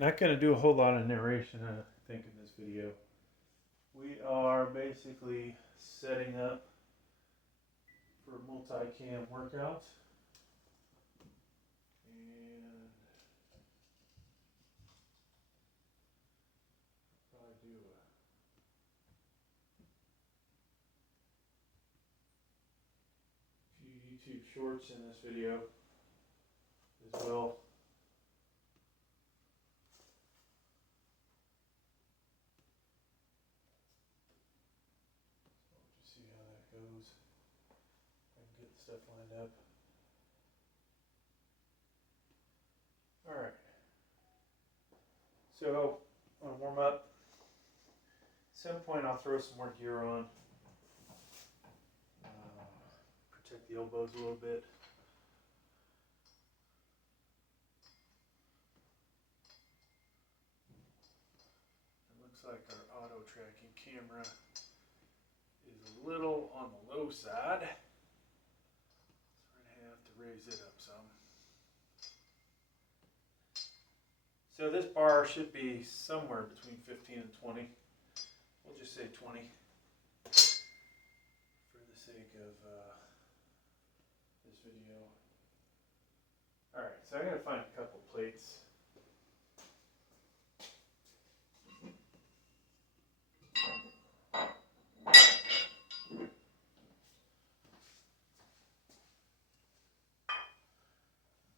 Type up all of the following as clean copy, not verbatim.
Not going to do a whole lot of narration, I think, in this video. We are basically setting up for a multi-cam workout. And probably do a few YouTube shorts in this video as well. See how that goes. I can get the stuff lined up. Alright. So, I'm going to warm up. At some point I'll throw some more gear on. Protect the elbows a little bit. It looks like our auto tracking camera is a little on the low side, so we're going to have to raise it up some. So this bar should be somewhere between 15 and 20. We'll just say 20 for the sake of this video. Alright, so I got to find a couple plates.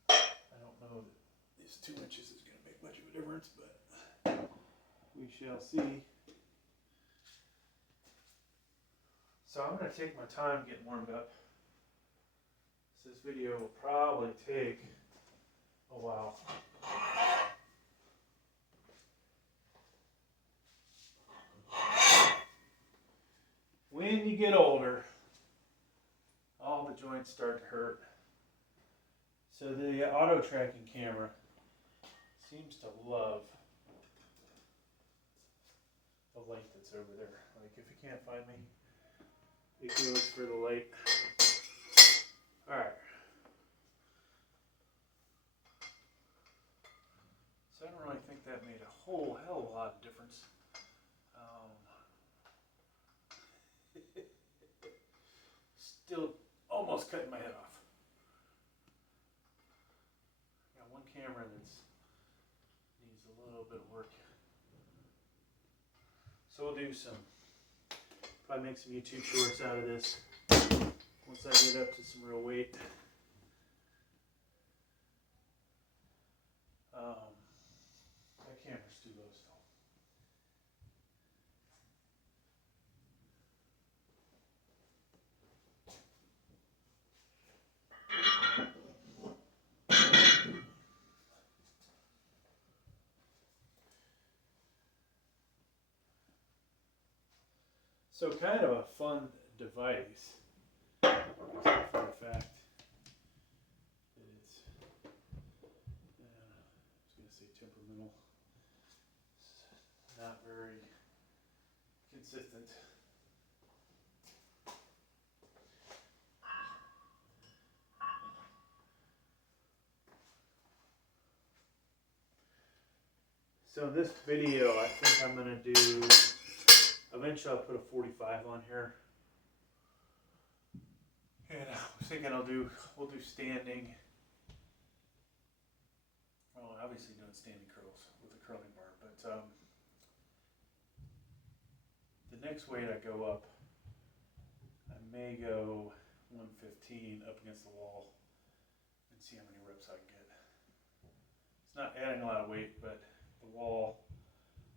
I don't know that these 2 inches is going to make much of a difference, but we shall see. So I'm going to take my time getting warmed up. So this video will probably take a while. When you get older, all the joints start to hurt. So the auto tracking camera seems to love the light that's over there. Like if you can't find me, it goes for the light. Alright. So I don't really think that made a whole hell of a lot of difference. Still almost cutting my head off. Got one camera that needs a little bit of work. So we'll do probably make some YouTube shorts out of this once I get up to some real weight. That camera's too low still. So kind of a fun device, except for the fact that it's, I was going to say temperamental, it's not very consistent. So in this video, I think I'm going to do, eventually I'll put a 45 on here. And I was thinking we'll do standing. Well, obviously doing standing curls with a curling bar, but the next weight I go up, I may go 115 up against the wall and see how many reps I can get. It's not adding a lot of weight, but the wall,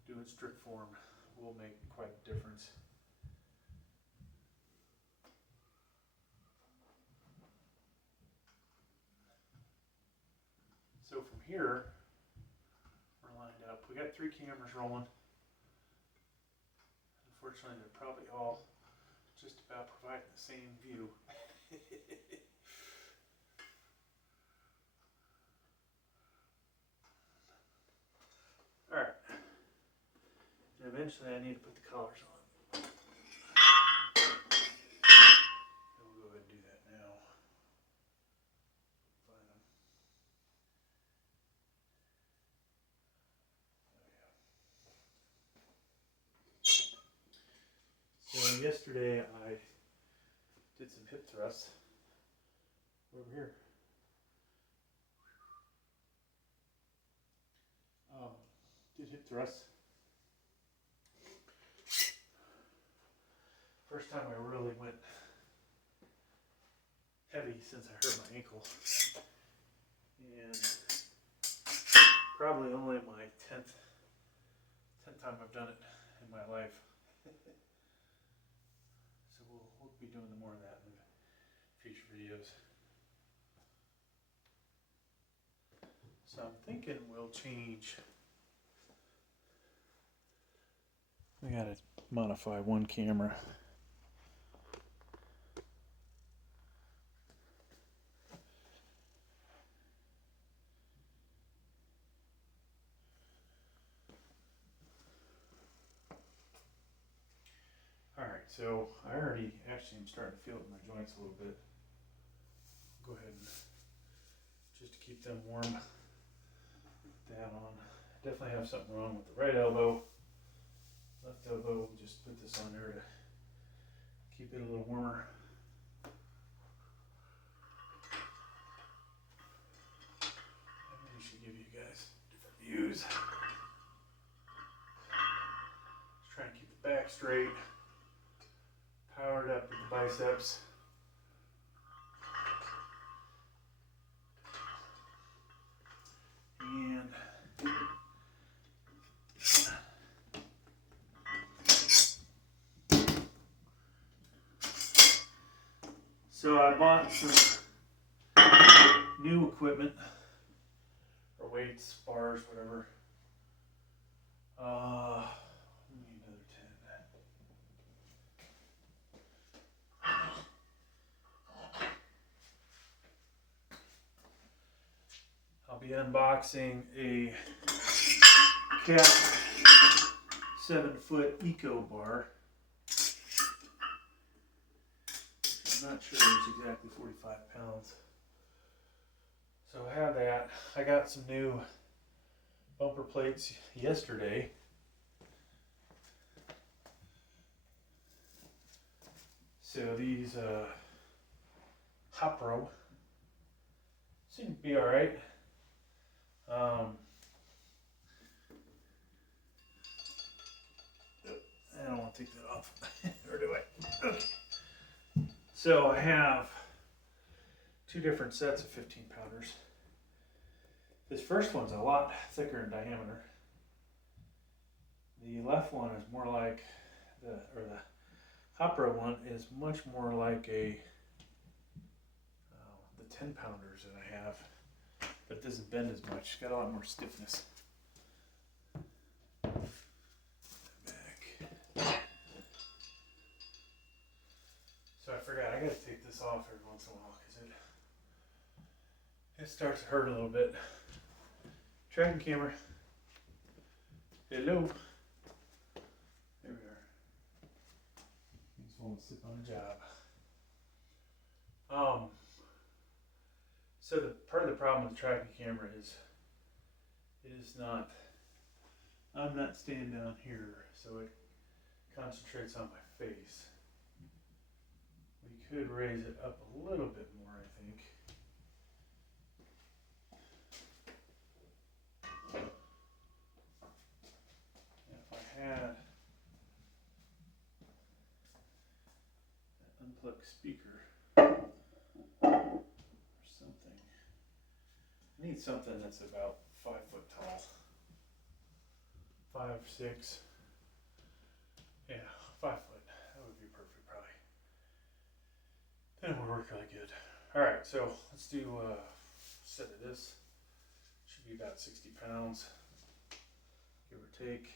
doing strict form, will make quite a difference. So from here, we're lined up. We got 3 cameras rolling. Unfortunately, they're probably all just about providing the same view. Alright. And eventually I need to put the collars on. And we'll go ahead and do that now. Find them. yesterday I did some hip thrusts over here. Did hip thrusts. First time I really went heavy since I hurt my ankle. And probably only my 10th time I've done it in my life. So we'll be doing more of that in future videos. So I'm thinking we'll change. We gotta modify one camera. Alright, so I already actually am starting to feel it in my joints a little bit. Go ahead and just to keep them warm, put that on. Definitely have something wrong with the right elbow. Left elbow, just put this on there to keep it a little warmer. Maybe I should give you guys different views. Just trying to keep the back straight, powered up with the biceps. And so I bought some new equipment, or weights, bars, whatever. We need another 10. I'll be unboxing a Cat 7-foot Eco bar. I'm not sure it's exactly 45 pounds. So I have that. I got some new bumper plates yesterday. So these Hopro seem to be alright. I don't want to take that off. Or do I? Okay. So I have two different sets of 15 pounders. This first one's a lot thicker in diameter. The left one is more like the Hopro one is much more like the 10 pounders that I have, but it doesn't bend as much. It's got a lot more stiffness. So I forgot, I gotta take this off every once in a while because it starts to hurt a little bit. Tracking camera. Hello. There we are. Just want to sit on a job. So the part of the problem with the tracking camera is it is not. I'm not staying down here, so it concentrates on my face. We could raise it up a little bit more, I think. If I had an unplugged speaker or something, I need something that's about 5 foot tall. 5, 6. Yeah, 5 foot. That would be perfect, probably. Then it would work really good. Alright, so let's do a set of this. Should be about 60 pounds, give or take.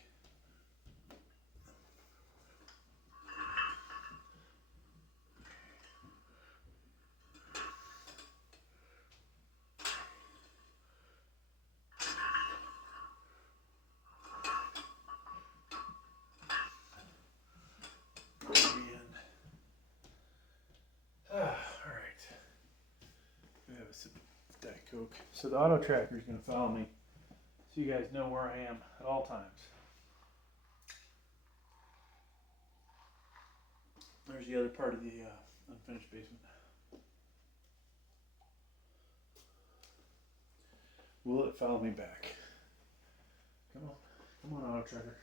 Diet Coke. So the auto tracker is going to follow me so you guys know where I am at all times. There's the other part of the unfinished basement. Will it follow me back? Come on, Auto Tracker.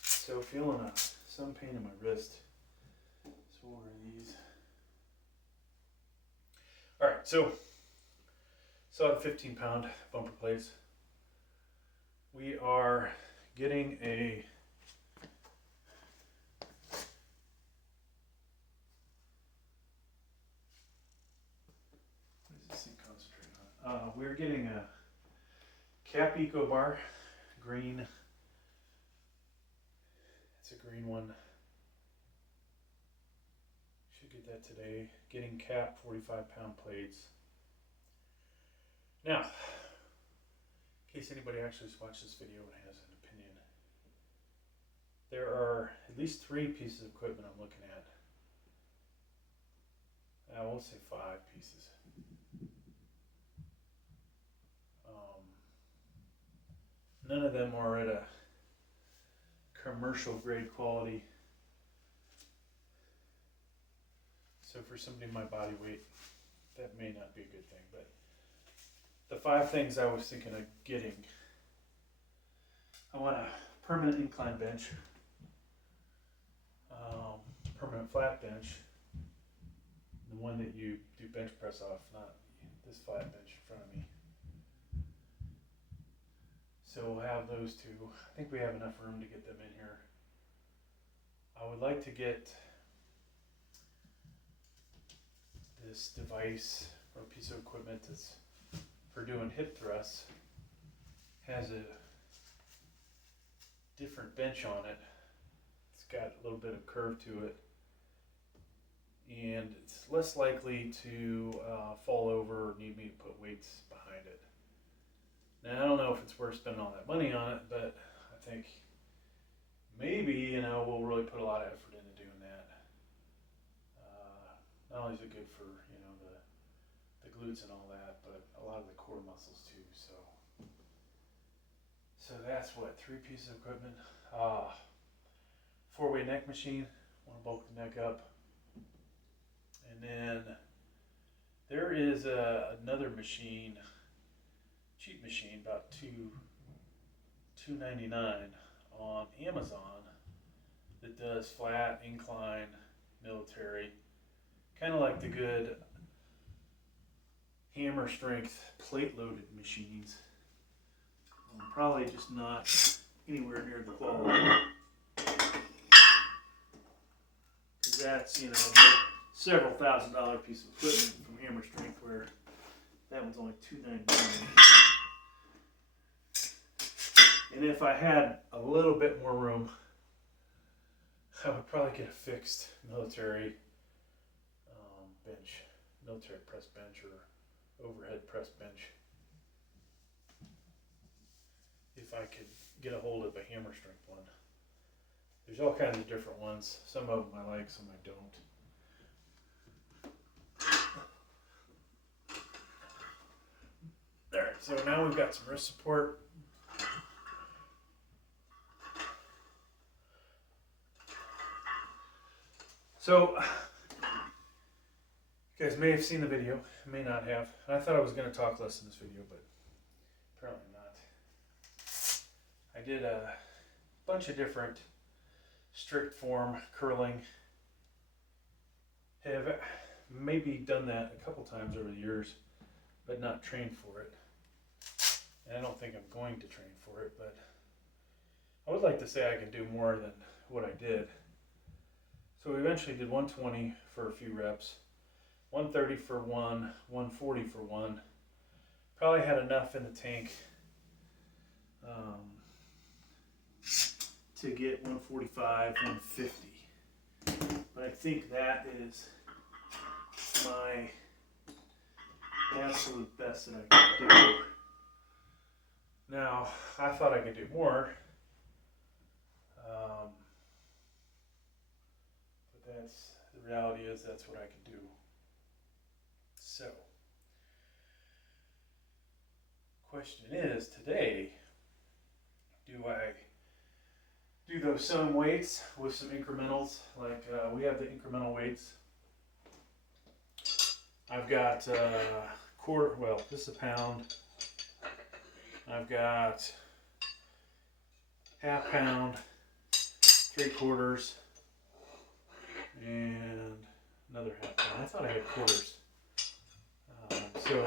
So feeling some pain in my wrist. So what are these? All right, so saw the 15-pound bumper plates. We are getting a what is this thing concentrating on? We're getting a Cap Eco bar, green. It's a green one. Should get that today. Getting Cap 45-pound plates. Now, in case anybody actually watched this video and has an opinion, there are at least 3 pieces of equipment I'm looking at. I won't say 5 pieces. None of them are at a commercial grade quality. So for somebody my body weight, that may not be a good thing. But the 5 things I was thinking of getting: I want a permanent incline bench, permanent flat bench, the one that you do bench press off, not this flat bench in front of me. So we'll have those 2. I think we have enough room to get them in here. I would like to get this device or piece of equipment that's for doing hip thrusts. Has a different bench on it. It's got a little bit of curve to it, and it's less likely to fall over or need me to put weights behind it. Now, I don't know if it's worth spending all that money on it, but I think maybe, we'll really put a lot of effort into doing that. Not only is it good for, the glutes and all that, but a lot of the core muscles too. So that's what, 3 pieces of equipment. 4-way neck machine, want to bulk the neck up. And then there is another machine, cheap machine, about $299 on Amazon, that does flat, incline, military, kind of like the good hammer strength plate loaded machines. Probably just not anywhere near the quality. Because that's, several $1,000 piece of equipment from Hammer Strength, where that one's only $299. And if I had a little bit more room, I would probably get a fixed military bench, military press bench or overhead press bench. If I could get a hold of a Hammer Strength one. There's all kinds of different ones. Some of them I like, some I don't. There, so now we've got some wrist support. So, you guys may have seen the video, may not have. I thought I was going to talk less in this video, but apparently not. I did a bunch of different strict form curling. Have maybe done that a couple times over the years, but not trained for it. And I don't think I'm going to train for it, but I would like to say I can do more than what I did. So we eventually did 120 for a few reps, 130 for one, 140 for one. Probably had enough in the tank to get 145, 150. But I think that is my absolute best that I can do. Now, I thought I could do more, but the reality is that's what I can do. So, question is, today, do I do those some weights with some incrementals. Like we have the incremental weights. I've got quarter, well, this is a pound. I've got half pound, 3/4, and another half pound. I thought I had quarters. So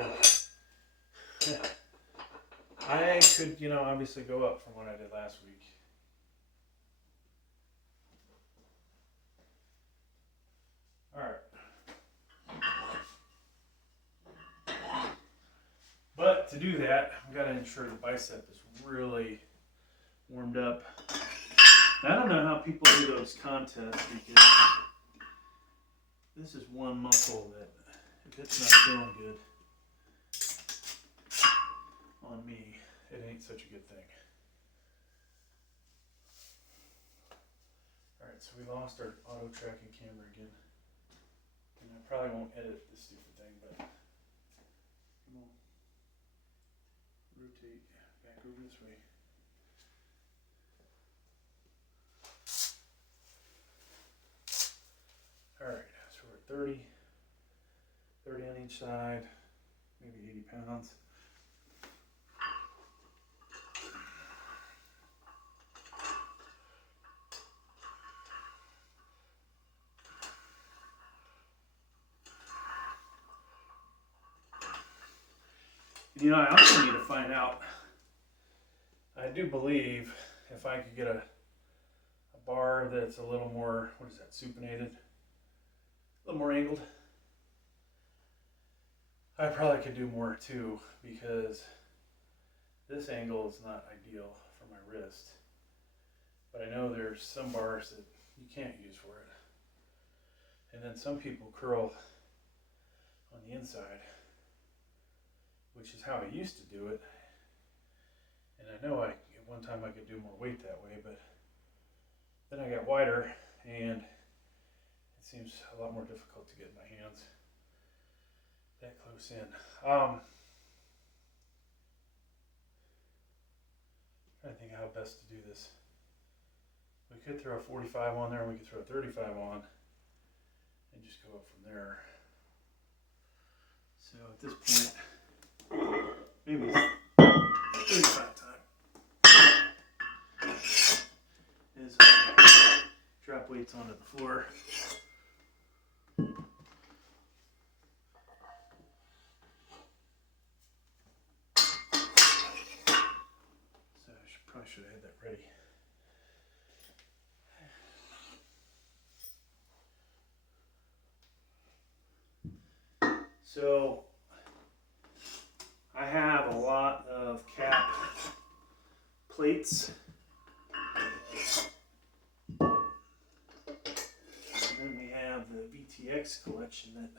I could, you know, obviously go up from what I did last week. All right. But to do that, I've got to ensure the bicep is really warmed up. Now, I don't know how people do those contests, because this is one muscle that, if it's not feeling good on me, it ain't such a good thing. Alright, so we lost our auto tracking camera again. And I probably won't edit this stupid thing, but come on. Rotate back over this way. Alright, so we're at 30 on each side, maybe 80 pounds. You know, I also need to find out, I do believe if I could get a bar that's a little more, what is that, supinated? A little more angled. I probably could do more too, because this angle is not ideal for my wrist. But I know there's some bars that you can't use for it. And then some people curl on the inside, which is how I used to do it. And I know at one time I could do more weight that way, but then I got wider and it seems a lot more difficult to get my hands that close in. Trying to think how best to do this. We could throw a 45 on there, and we could throw a 35 on and just go up from there. So at this point, maybe 35 time is drop weights onto the floor. So I probably should have had that ready. So I have a lot of cap plates. And then we have the VTX collection that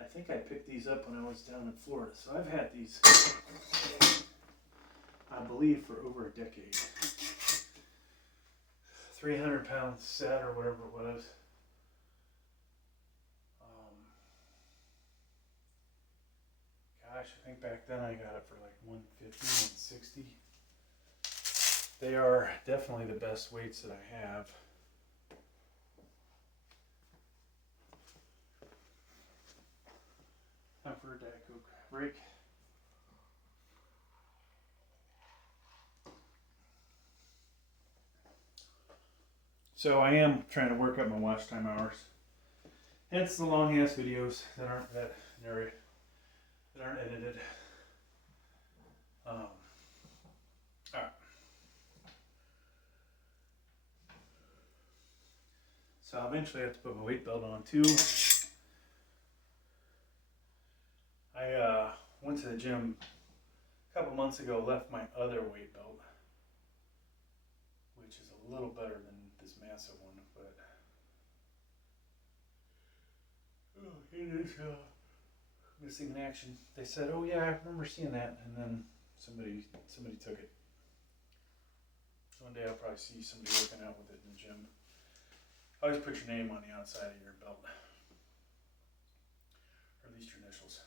I think I picked these up when I was down in Florida. So I've had these, I believe, for over a decade. 300-pound set or whatever it was. Gosh, I think back then I got it for like 150, 160. They are definitely the best weights that I have. Time for a Diet Coke break. So I am trying to work up my watch time hours. Hence the long ass videos that aren't edited. Alright. So I'll eventually have to put my weight belt on too. I went to the gym a couple months ago, left my other weight belt, which is a little better than this massive one, but it is missing in action. They said, "Oh yeah, I remember seeing that," and then somebody took it. So one day I'll probably see somebody working out with it in the gym. Always put your name on the outside of your belt, or at least your initials.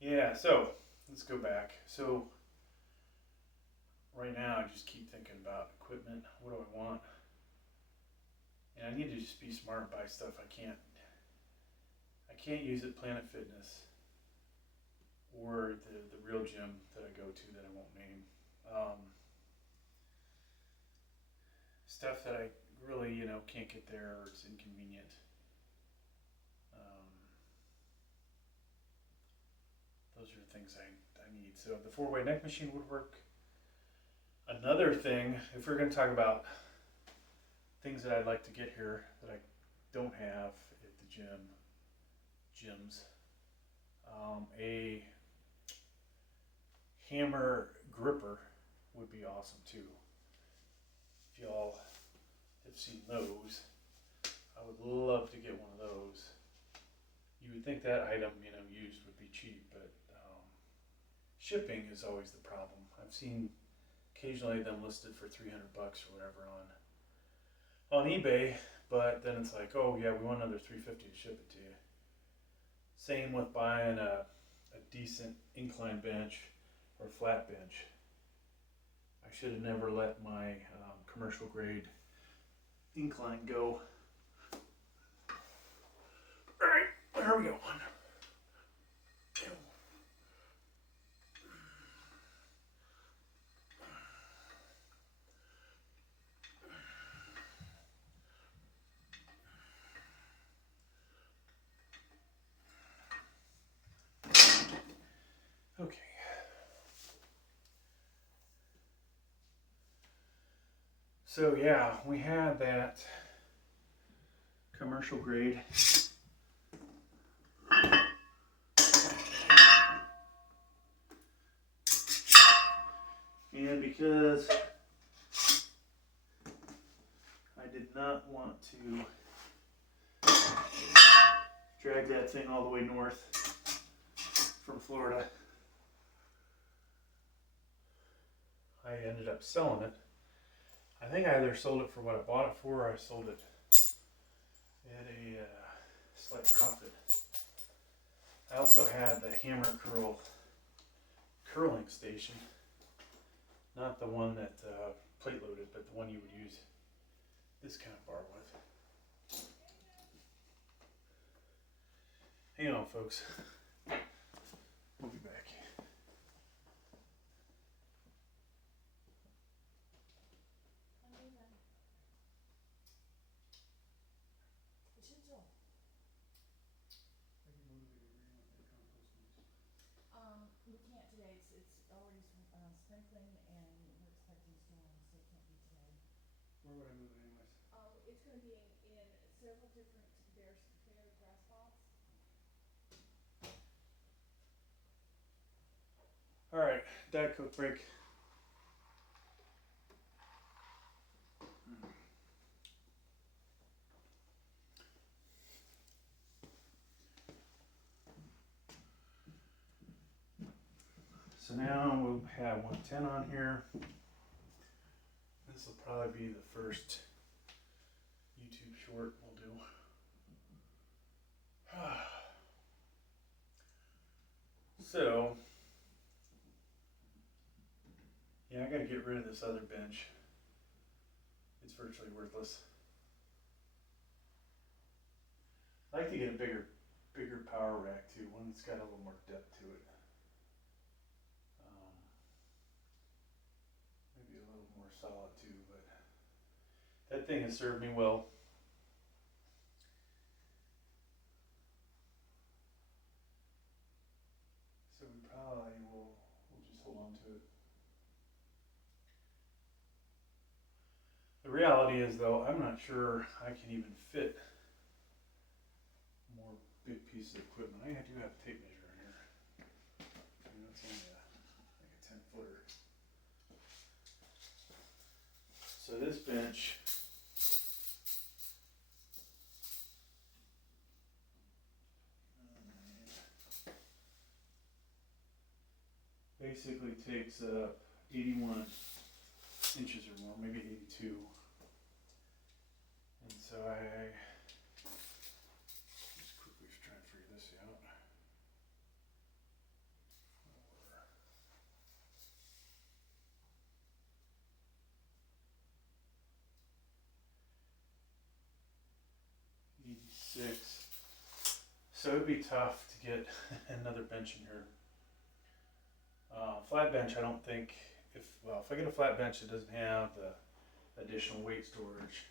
Yeah, so let's go back. So right now I just keep thinking about equipment. What do I want? And I need to just be smart and buy stuff I can't use at Planet Fitness or the real gym that I go to that I won't name. Stuff that I really, can't get there or it's inconvenient. Those are the things I need. So the 4-way neck machine would work. Another thing, if we're going to talk about things that I'd like to get here that I don't have at the gyms, a hammer gripper would be awesome too. If y'all have seen those, I would love to get one of those. You would think that item, used would be cheap, but shipping is always the problem. I've seen occasionally them listed for $300 or whatever on eBay, but then it's like, oh yeah, we want another $350 to ship it to you. Same with buying a decent incline bench or flat bench. I should have never let my commercial grade incline go. All right, there we go. Okay. So yeah, we had that commercial grade. And because I did not want to drag that thing all the way north from Florida, I ended up selling it. I think I either sold it for what I bought it for or I sold it at a slight profit. I also had the hammer curling station. Not the one that plate loaded, but the one you would use this kind of bar with. Hang on, folks. We'll be back. We can't today. It's already sprinkling, and we're expecting storms, so it can't be today. Where would I move it anyways? It's going to be in several different bare grass spots. All right, Diet Coke break. So now we'll have 110 on here. This will probably be the first YouTube short we'll do. So, yeah, I gotta get rid of this other bench. It's virtually worthless. I like to get a bigger power rack too, one that's got a little more depth to it. Maybe a little more solid too, but that thing has served me well. So we probably we'll just hold on to it. The reality is though, I'm not sure I can even fit more big pieces of equipment. I do have a tape measure in here. It's only like a 10-footer. So this bench basically takes up 81 inches or more, maybe 82. And so I just quickly try and figure this out. so it'd be tough to get another bench in here. Flat bench, I don't think, if I get a flat bench that doesn't have the additional weight storage,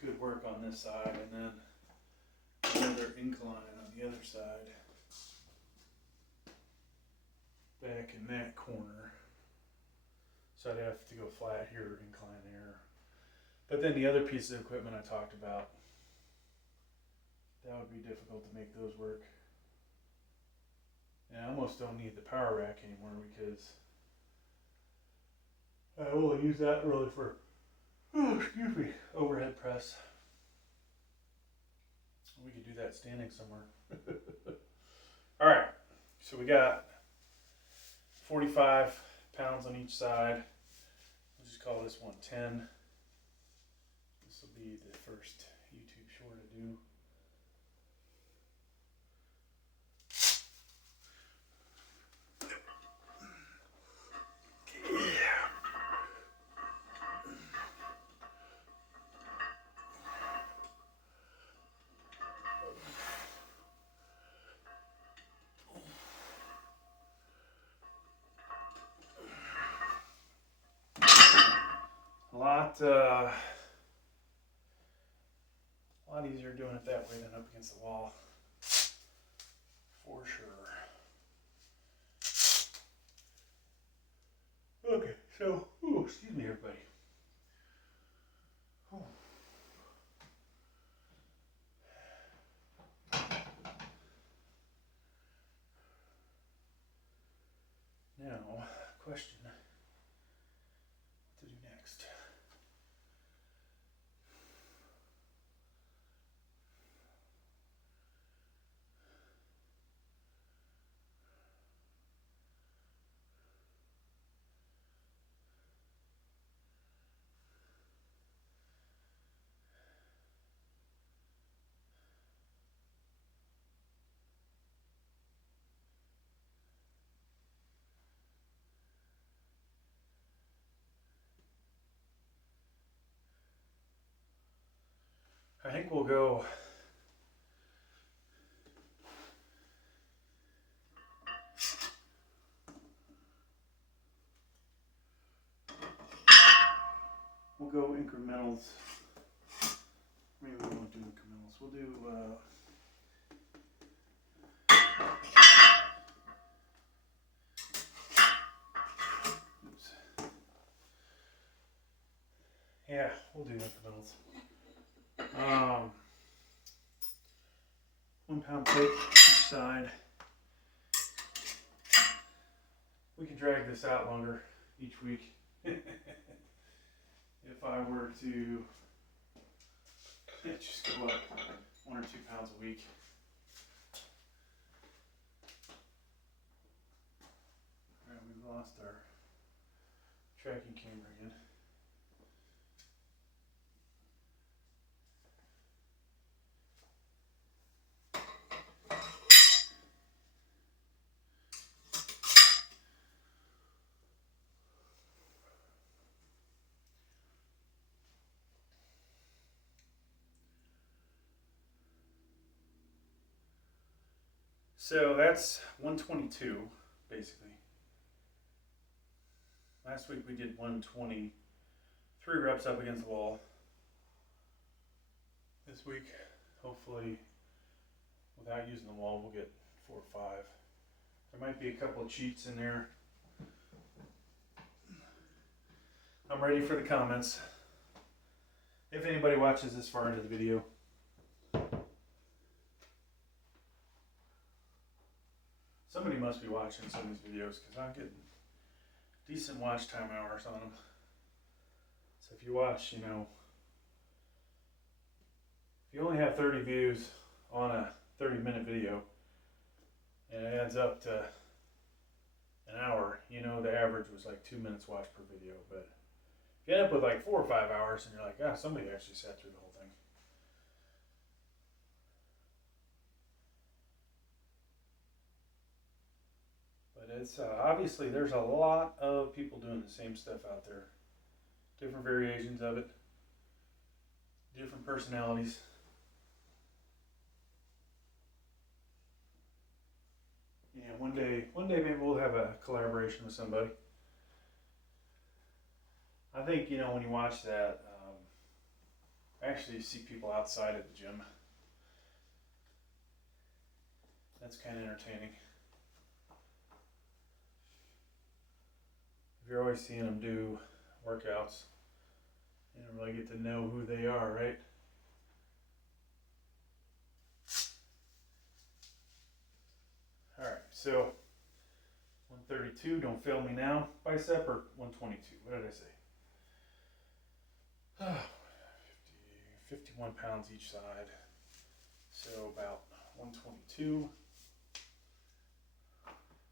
could work on this side, and then another incline on the other side, back in that corner. So I'd have to go flat here, incline there. But then the other pieces of equipment I talked about, that would be difficult to make those work. And I almost don't need the power rack anymore because I only use that really for, overhead press. We could do that standing somewhere. All right, so we got 45 pounds on each side. We'll just call this 110. This will be the first YouTube short I do. A lot easier doing it that way than up against the wall, for sure. Okay, so, excuse me everybody. Now, question, what to do next? I think we'll go incrementals. Maybe we won't do incrementals. We'll do oops. Yeah, we'll do incrementals. 1 pound plate each side. We can drag this out longer each week. If I were to just go up 1 or 2 pounds a week. Alright, we've lost our tracking camera again. So that's 122, basically. Last week we did 120, 3 reps up against the wall. This week, hopefully, without using the wall, we'll get 4 or 5. There might be a couple of cheats in there. I'm ready for the comments. If anybody watches this far into the video. Somebody must be watching some of these videos because I'm getting decent watch time hours on them. So if you watch, if you only have 30 views on a 30-minute video and it adds up to an hour, the average was like 2 minutes watched per video. But if you end up with like 4 or 5 hours and you're like, somebody actually sat through the whole thing. But it's obviously there's a lot of people doing the same stuff out there. Different variations of it. Different personalities. one day maybe we'll have a collaboration with somebody. I think, you know, when you watch that, actually you see people outside at the gym. That's kind of entertaining. If you're always seeing them do workouts, you don't really get to know who they are, right? Alright, so 132, don't fail me now, bicep, or 122, what did I say? 51 pounds each side, so about 122.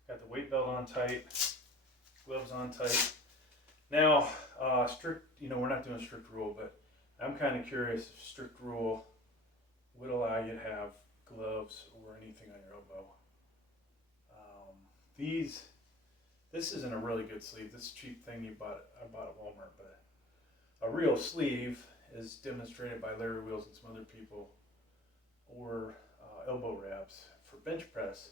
Got the weight belt on tight, gloves on tight. Now, strict, you know, we're not doing strict rule, but I'm kind of curious if strict rule would allow you to have gloves or anything on your elbow. This isn't a really good sleeve. This cheap thing I bought at Walmart, but a real sleeve is demonstrated by Larry Wheels and some other people, or elbow wraps for bench press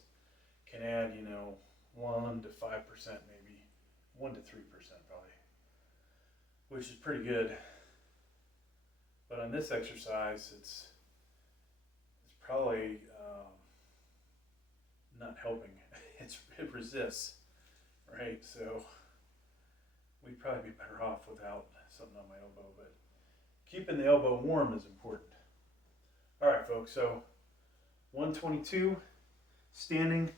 can add, you know, 1 to 5% maybe, 1 to 3% probably, which is pretty good. But on this exercise, it's probably not helping. It resists, right? So we'd probably be better off without something on my elbow, but keeping the elbow warm is important. All right, folks, so 122, standing.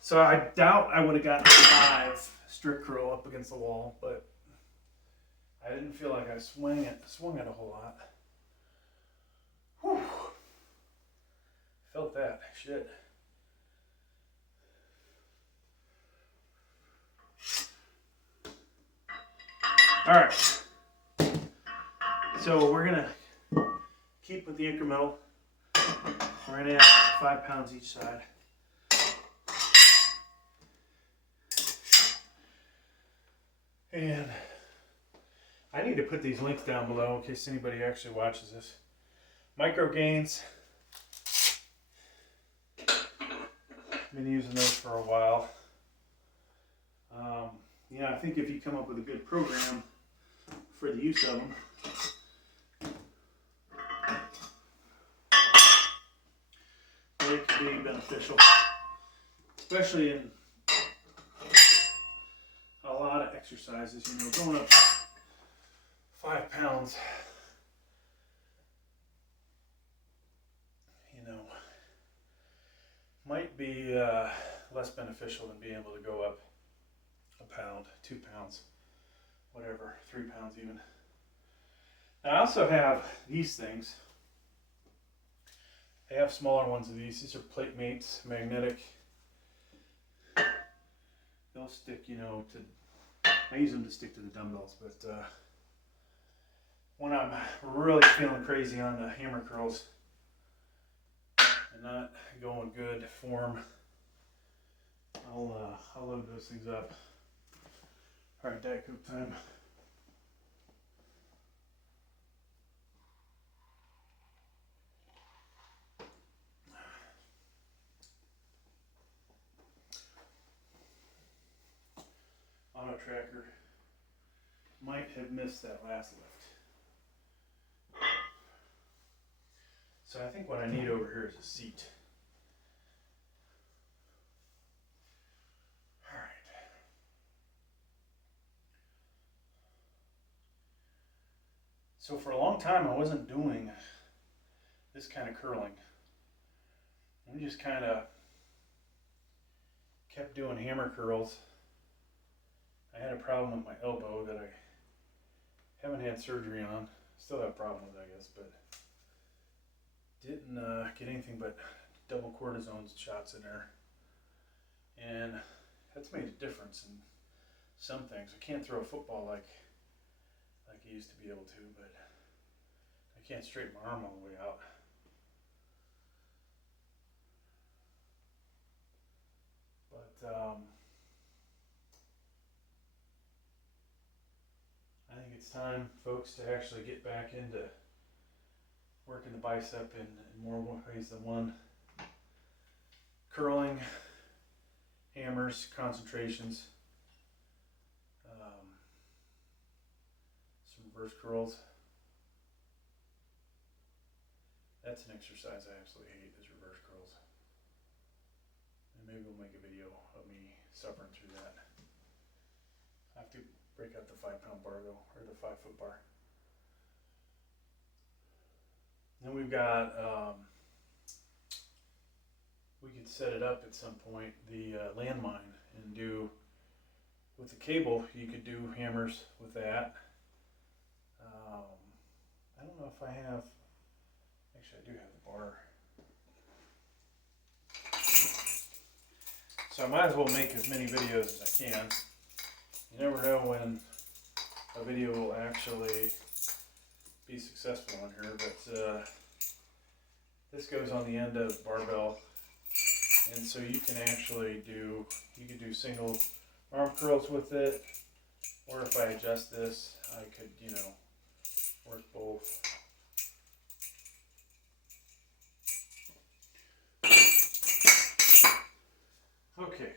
So I doubt I would have gotten 5 strict curl up against the wall, but I didn't feel like I swung it a whole lot. Whew. Felt that shit. All right. So we're gonna keep with the incremental. We're gonna add 5 pounds each side. And I need to put these links down below in case anybody actually watches this. Micro gains. Been using those for a while. Yeah, I think if you come up with a good program for the use of them, they can be beneficial, especially in a lot of exercises. You know, going up 5 pounds, you know, might be less beneficial than being able to go up a pound, 2 pounds, whatever, 3 pounds even. Now, I also have these things. I have smaller ones of these. These are plate mates, magnetic. They'll stick, you know, to, I use them to stick to the dumbbells, but when I'm really feeling crazy on the hammer curls and not going good form, I'll load those things up. All right, Diet Coke time. Auto tracker might have missed that last lift. So I think what I need over here is a seat. All right. So for a long time I wasn't doing this kind of curling. I just kind of kept doing hammer curls. I had a problem with my elbow that I haven't had surgery on. Still have a problem with it, I guess, but didn't get anything but double cortisone shots in there. And that's made a difference in some things. I can't throw a football like I used to be able to, but I can't straighten my arm all the way out. I think it's time, folks, to actually get back into working the bicep in more ways than one. Curling, hammers, concentrations, some reverse curls. That's an exercise I absolutely hate, is reverse curls. And maybe we'll make a video of me suffering through that. I have to break out the 5-pound bar though, or the 5-foot bar. Then we've got, we could set it up at some point, the landmine, and do, with the cable, you could do hammers with that. I don't know if I have, actually I do have the bar. So I might as well make as many videos as I can. You never know when a video will actually be successful on here, but this goes on the end of the barbell, and so you can actually do, you could do single arm curls with it, or if I adjust this, I could, you know, work both. Okay.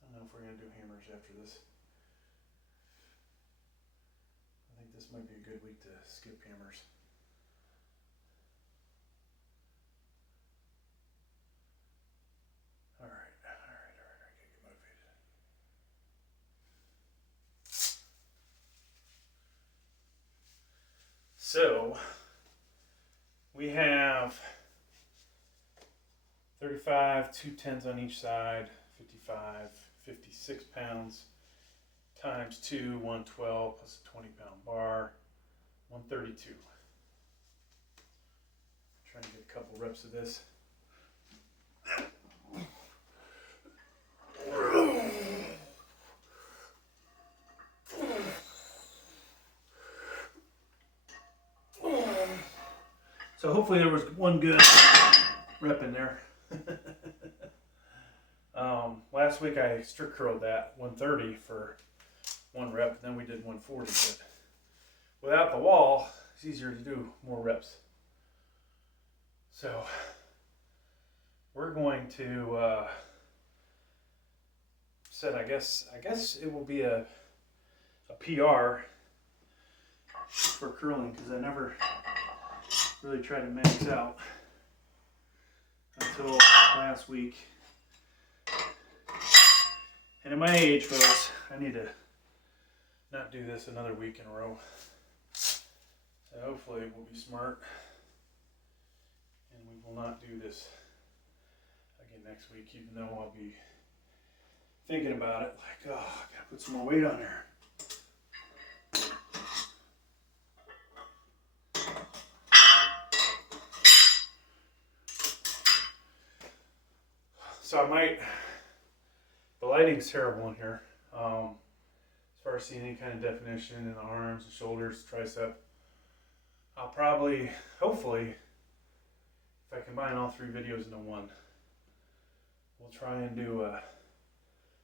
I don't know if we're going to do hammers after this. I think this might be a good week to skip hammers. All right, gotta get motivated. So, we have 35, 2 10s on each side, 55, 56 pounds, times 2, 112, plus a 20-pound bar, 132. Trying to get a couple reps of this. So hopefully there was one good rep in there. Last week I strict curled that 130 for one rep, and then we did 140. But without the wall, it's easier to do more reps. So we're going to set, I guess it will be a PR for curling, because I never really tried to max out until last week. And at my age, folks, I need to not do this another week in a row. So hopefully we'll be smart and we will not do this again next week, even though I'll be thinking about it like, oh, I gotta put some more weight on there. So I might, the lighting's terrible in here. As far as seeing any kind of definition in the arms, the shoulders, tricep, I'll probably, hopefully, if I combine all 3 videos into one, we'll try and do a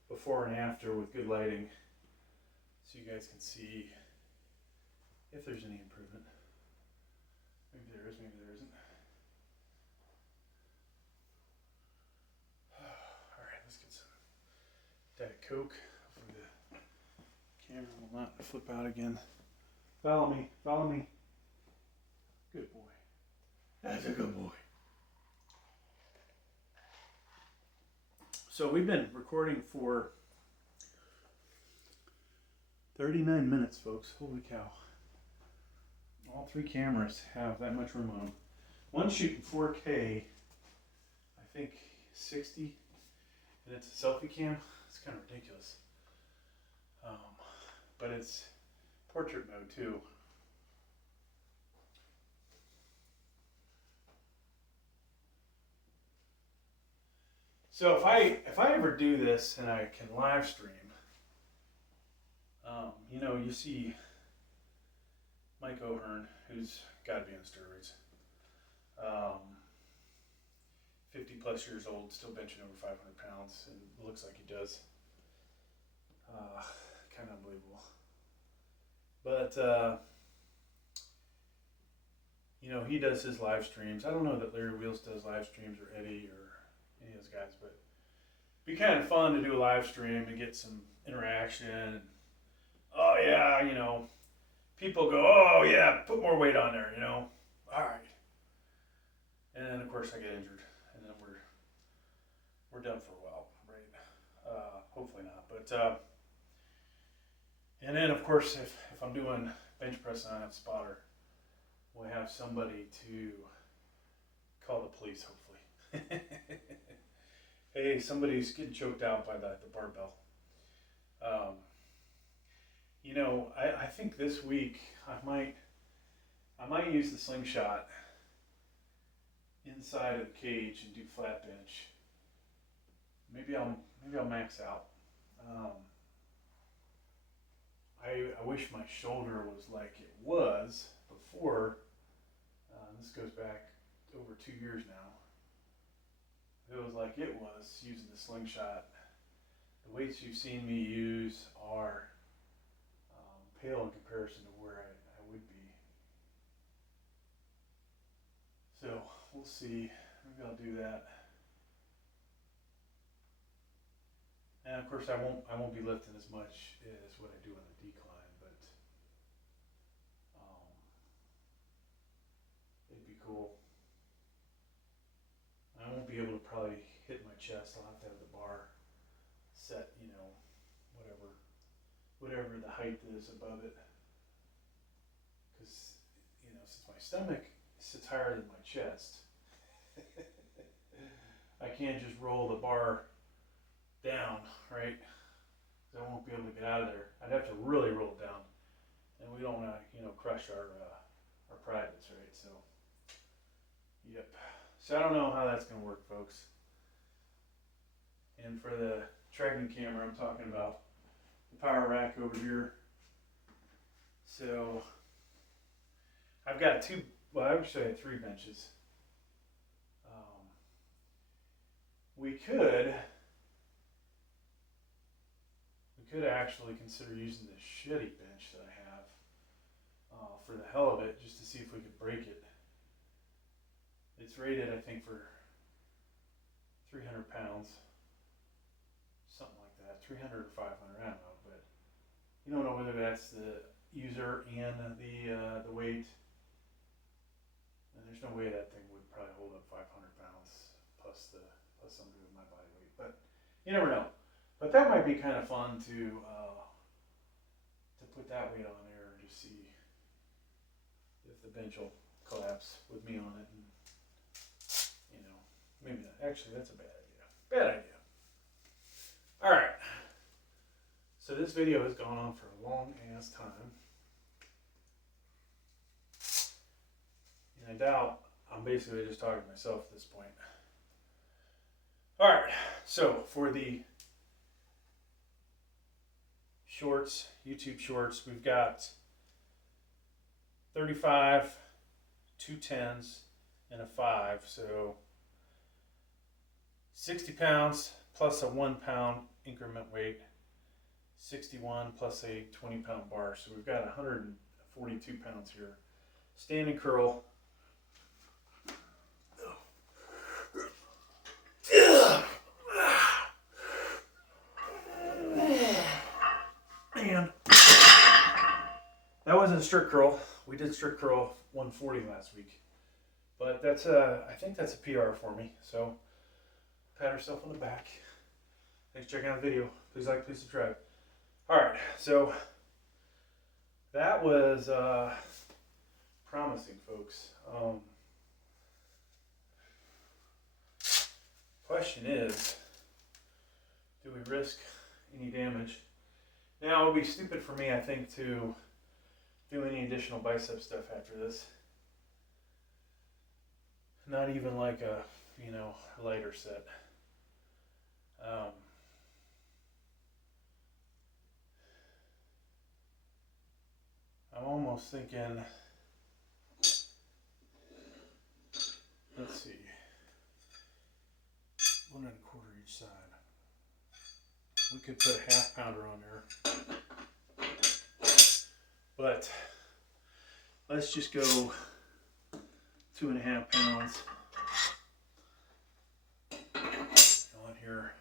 before and after with good lighting, so you guys can see if there's any improvement. Maybe there is, maybe there isn't. Alright, let's get some Diet Coke. Hopefully the camera will not flip out again. Follow me, follow me. Good boy. That's a good boy. So we've been recording for 39 minutes, folks. Holy cow. All 3 cameras have that much room on them. One's shooting 4K, I think 60, and it's a selfie cam. It's kind of ridiculous. But it's portrait mode too. So if I ever do this and I can live stream, you know, you see Mike O'Hearn, who's got to be on steroids. 50 plus years old, still benching over 500 pounds, and it looks like he does. Kind of unbelievable. But, you know, he does his live streams. I don't know that Larry Wheels does live streams or Eddie or any of those guys, but it'd be kind of fun to do a live stream and get some interaction. Oh, yeah, you know, people go, oh, yeah, put more weight on there, you know. All right. And then, of course, I get injured, and then we're done for a while, right? Hopefully not, but and then, of course, if I'm doing bench press and I have a spotter, we'll have somebody to call the police, hopefully. Hey, somebody's getting choked out by the barbell. You know, I think this week I might use the slingshot inside of the cage and do flat bench. Maybe I'll max out. I wish my shoulder was like it was before. This goes back over 2 years now. It was like it was using the slingshot. The weights you've seen me use are pale in comparison to where I would be. So we'll see. Maybe I'll do that. And of course, I won't be lifting as much as what I do on the decline, but it'd be cool. I won't be able to probably hit my chest. I'll have to have the bar set, you know, whatever the height is above it. Because, you know, since my stomach sits higher than my chest, I can't just roll the bar down, right? I won't be able to get out of there. I'd have to really roll it down, and we don't want to, you know, crush our privates, right? So, yep. So I don't know how that's going to work, folks. And for the tracking camera, I'm talking about the power rack over here. So I've got I would say 3 benches. We could actually consider using the Shetty bench that I have for the hell of it, just to see if we could break it. It's rated, I think, for 300 pounds, something like that, 300 or 500, I don't know, but you don't know whether that's the user and the weight. And there's no way that thing would probably hold up 500 pounds plus somebody with my body weight, but you never know. But that might be kind of fun to put that weight on there and just see if the bench will collapse with me on it. And, you know, maybe not. Actually, that's a bad idea. Bad idea. All right. So this video has gone on for a long ass time. And I doubt I'm basically just talking to myself at this point. All right. So for the shorts, YouTube shorts, we've got 35, 2 10s, and a 5. So 60 pounds plus a 1 pound increment weight, 61 plus a 20 pound bar. So we've got 142 pounds here. Standing curl. And that wasn't a strict curl. We did strict curl 140 last week, but that's I think that's a PR for me. So pat herself on the back. Thanks for checking out the video. Please like, please subscribe. All right, so that was promising, folks. Question is, do we risk any damage? Now, it would be stupid for me, I think, to do any additional bicep stuff after this. Not even like a, you know, lighter set. I'm almost thinking let's see, 1 1/4 each side. We could put a 1/2 pounder on there, but let's just go 2.5 pounds on here.